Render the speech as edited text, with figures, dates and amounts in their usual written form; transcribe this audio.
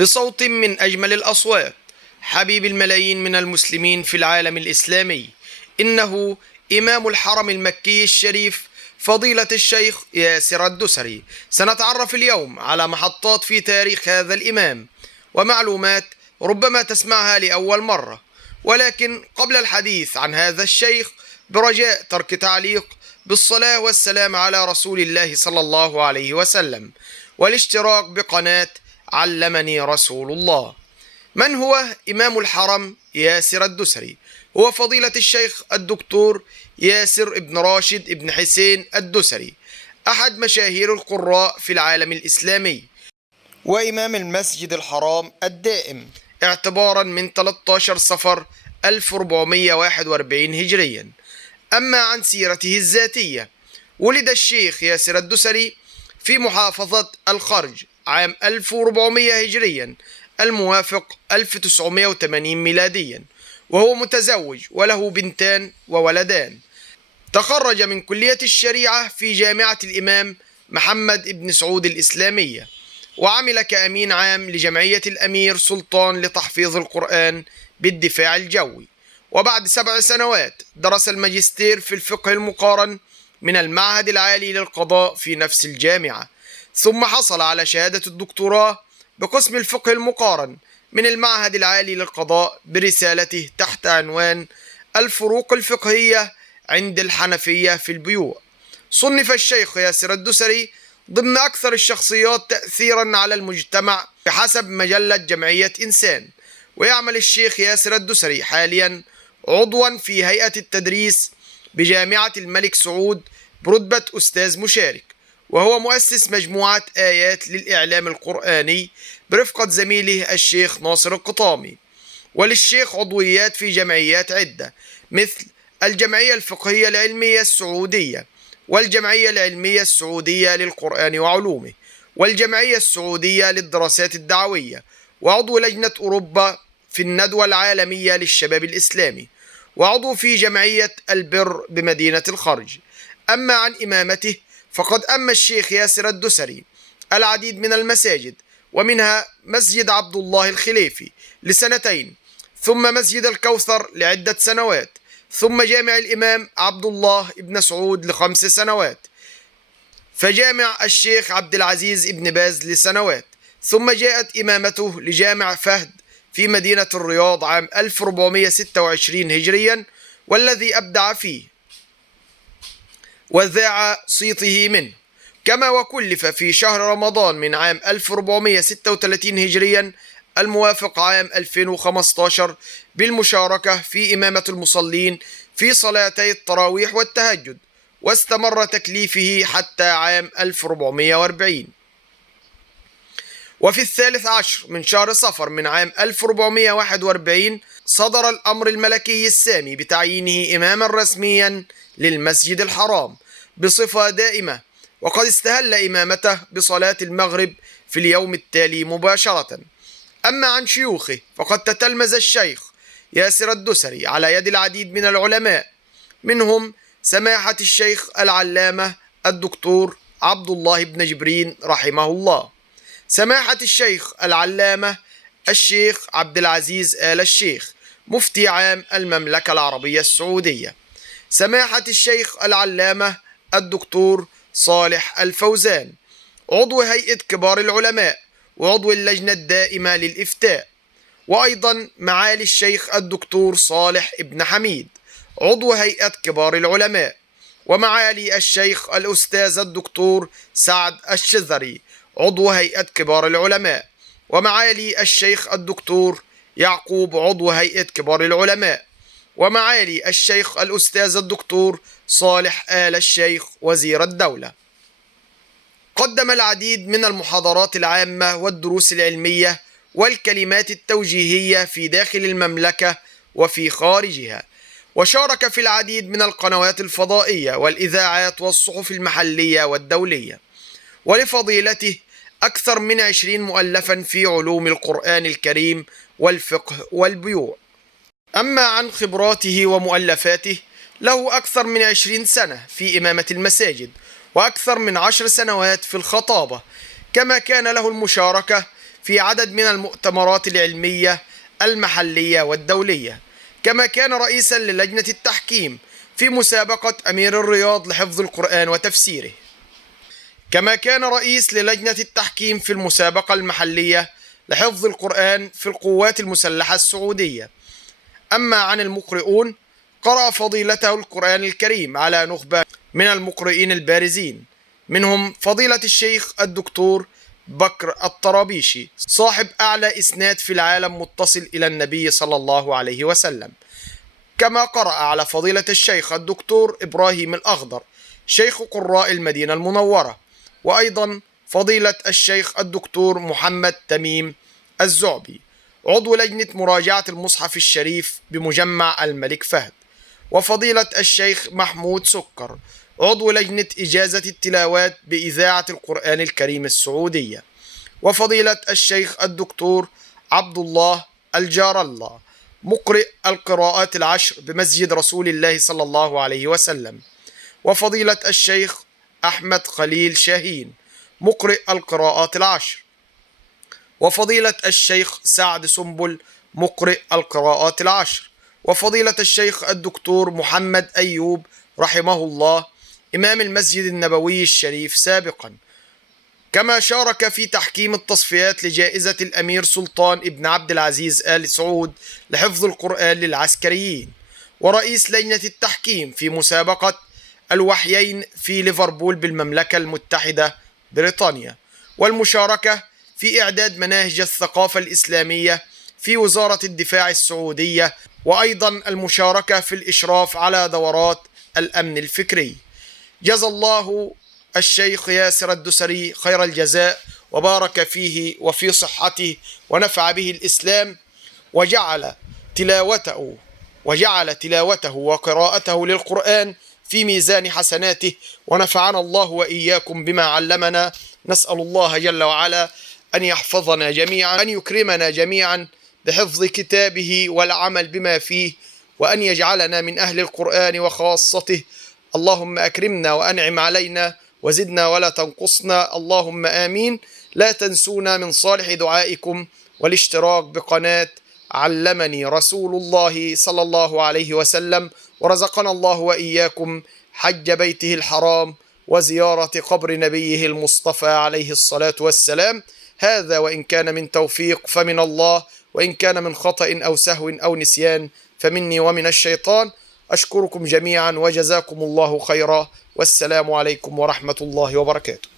بصوت من أجمل الأصوات، حبيب الملايين من المسلمين في العالم الإسلامي، إنه إمام الحرم المكي الشريف فضيلة الشيخ ياسر الدسري. سنتعرف اليوم على محطات في تاريخ هذا الإمام ومعلومات ربما تسمعها لأول مرة، ولكن قبل الحديث عن هذا الشيخ برجاء ترك تعليق بالصلاة والسلام على رسول الله صلى الله عليه وسلم، والاشتراك بقناة علمني رسول الله. من هو إمام الحرم ياسر الدسري؟ هو فضيلة الشيخ الدكتور ياسر ابن راشد ابن حسين الدسري، أحد مشاهير القراء في العالم الإسلامي، وإمام المسجد الحرام الدائم اعتبارا من 13 صفر 1441 هجريا. أما عن سيرته الذاتية، ولد الشيخ ياسر الدسري في محافظة الخرج عام 1400 هجريا الموافق 1980 ميلاديا، وهو متزوج وله بنتان وولدان. تخرج من كلية الشريعة في جامعة الإمام محمد بن سعود الإسلامية، وعمل كأمين عام لجمعية الأمير سلطان لتحفيظ القرآن بالدفاع الجوي. وبعد 7 سنوات درس الماجستير في الفقه المقارن من المعهد العالي للقضاء في نفس الجامعة، ثم حصل على شهادة الدكتوراه بقسم الفقه المقارن من المعهد العالي للقضاء برسالته تحت عنوان الفروق الفقهية عند الحنفية في البيوع. صنف الشيخ ياسر الدسري ضمن أكثر الشخصيات تأثيرا على المجتمع بحسب مجلة جمعية إنسان. ويعمل الشيخ ياسر الدسري حاليا عضوا في هيئة التدريس بجامعة الملك سعود برتبة أستاذ مشارك، وهو مؤسس مجموعة آيات للإعلام القرآني برفقة زميله الشيخ ناصر القطامي. وللشيخ عضويات في جمعيات عدة مثل الجمعية الفقهية العلمية السعودية، والجمعية العلمية السعودية للقرآن وعلومه، والجمعية السعودية للدراسات الدعوية، وعضو لجنة أوروبا في الندوة العالمية للشباب الإسلامي، وعضو في جمعية البر بمدينة الخرج. أما عن إمامته فقد أما الشيخ ياسر الدسري العديد من المساجد، ومنها مسجد عبد الله الخليفي ل2 ثم مسجد الكوثر ل10 سنوات، ثم جامع الإمام عبد الله بن سعود ل5 سنوات، فجامع الشيخ عبد العزيز بن باز لسنوات، ثم جاءت إمامته لجامع فهد في مدينة الرياض عام 1426 هجريا، والذي أبدع فيه وذاع صيته منه، كما وكلف في شهر رمضان من عام 1436 هجريا الموافق عام 2015 بالمشاركة في إمامة المصلين في صلاتي التراويح والتهجد، واستمر تكليفه حتى عام 1440. وفي 13 من شهر صفر من عام 1441 صدر الأمر الملكي السامي بتعيينه إماما رسميا للمسجد الحرام بصفة دائمة، وقد استهل إمامته بصلاة المغرب في اليوم التالي مباشرة. أما عن شيوخه فقد تتلمذ الشيخ ياسر الدسري على يد العديد من العلماء، منهم سماحة الشيخ العلامة الدكتور عبد الله بن جبرين رحمه الله، سماحة الشيخ العلامة الشيخ عبد العزيز آل الشيخ مفتي عام المملكة العربية السعودية، سماحة الشيخ العلامة الدكتور صالح الفوزان عضو هيئة كبار العلماء وعضو اللجنة الدائمة للإفتاء، وأيضا معالي الشيخ الدكتور صالح ابن حميد عضو هيئة كبار العلماء، ومعالي الشيخ الأستاذ الدكتور سعد الشذري عضو هيئة كبار العلماء، ومعالي الشيخ الدكتور يعقوب عضو هيئة كبار العلماء، ومعالي الشيخ الأستاذ الدكتور صالح آل الشيخ وزير الدولة. قدم العديد من المحاضرات العامة والدروس العلمية والكلمات التوجيهية في داخل المملكة وفي خارجها، وشارك في العديد من القنوات الفضائية والإذاعات والصحف المحلية والدولية. ولفضيلته أكثر من 20 مؤلفا في علوم القرآن الكريم والفقه والبيوع. أما عن خبراته ومؤلفاته، له أكثر من 20 سنة في إمامة المساجد، وأكثر من 10 سنوات في الخطابة، كما كان له المشاركة في عدد من المؤتمرات العلمية المحلية والدولية. كما كان رئيسا للجنة التحكيم في مسابقة أمير الرياض لحفظ القرآن وتفسيره. كما كان رئيس للجنة التحكيم في المسابقة المحلية لحفظ القرآن في القوات المسلحة السعودية. أما عن المقرئون، قرأ فضيلته القرآن الكريم على نخبة من المقرئين البارزين، منهم فضيلة الشيخ الدكتور بكر الطرابيشي صاحب أعلى إسناد في العالم متصل إلى النبي صلى الله عليه وسلم. كما قرأ على فضيلة الشيخ الدكتور إبراهيم الأخضر شيخ قراء المدينة المنورة، وأيضا فضيلة الشيخ الدكتور محمد تميم الزعبي عضو لجنة مراجعة المصحف الشريف بمجمع الملك فهد، وفضيلة الشيخ محمود سكر عضو لجنة إجازة التلاوات بإذاعة القرآن الكريم السعودية، وفضيلة الشيخ الدكتور عبد الله الجار الله مقرئ القراءات العشر بمسجد رسول الله صلى الله عليه وسلم، وفضيلة الشيخ أحمد خليل شاهين مقرئ القراءات العشر، وفضيلة الشيخ سعد سنبل مقرئ القراءات العشر، وفضيلة الشيخ الدكتور محمد أيوب رحمه الله إمام المسجد النبوي الشريف سابقا. كما شارك في تحكيم التصفيات لجائزة الأمير سلطان ابن عبد العزيز آل سعود لحفظ القرآن للعسكريين، ورئيس لجنة التحكيم في مسابقة الوحيين في ليفربول بالمملكة المتحدة بريطانيا، والمشاركة في إعداد مناهج الثقافة الإسلامية في وزارة الدفاع السعودية، وأيضا المشاركة في الإشراف على دورات الأمن الفكري. جزى الله الشيخ ياسر الدسري خير الجزاء، وبارك فيه وفي صحته، ونفع به الإسلام، وجعل تلاوته وقراءته للقرآن في ميزان حسناته، ونفعنا الله وإياكم بما علمنا. نسأل الله جل وعلا أن يحفظنا جميعا، أن يكرمنا جميعا بحفظ كتابه والعمل بما فيه، وأن يجعلنا من أهل القرآن وخاصته. اللهم أكرمنا وأنعم علينا وزدنا ولا تنقصنا، اللهم آمين. لا تنسونا من صالح دعائكم والاشتراك بقناة علمني رسول الله صلى الله عليه وسلم، ورزقنا الله وإياكم حج بيته الحرام وزيارة قبر نبيه المصطفى عليه الصلاة والسلام. هذا وإن كان من توفيق فمن الله، وإن كان من خطأ أو سهو أو نسيان فمني ومن الشيطان. أشكركم جميعا وجزاكم الله خيرا، والسلام عليكم ورحمة الله وبركاته.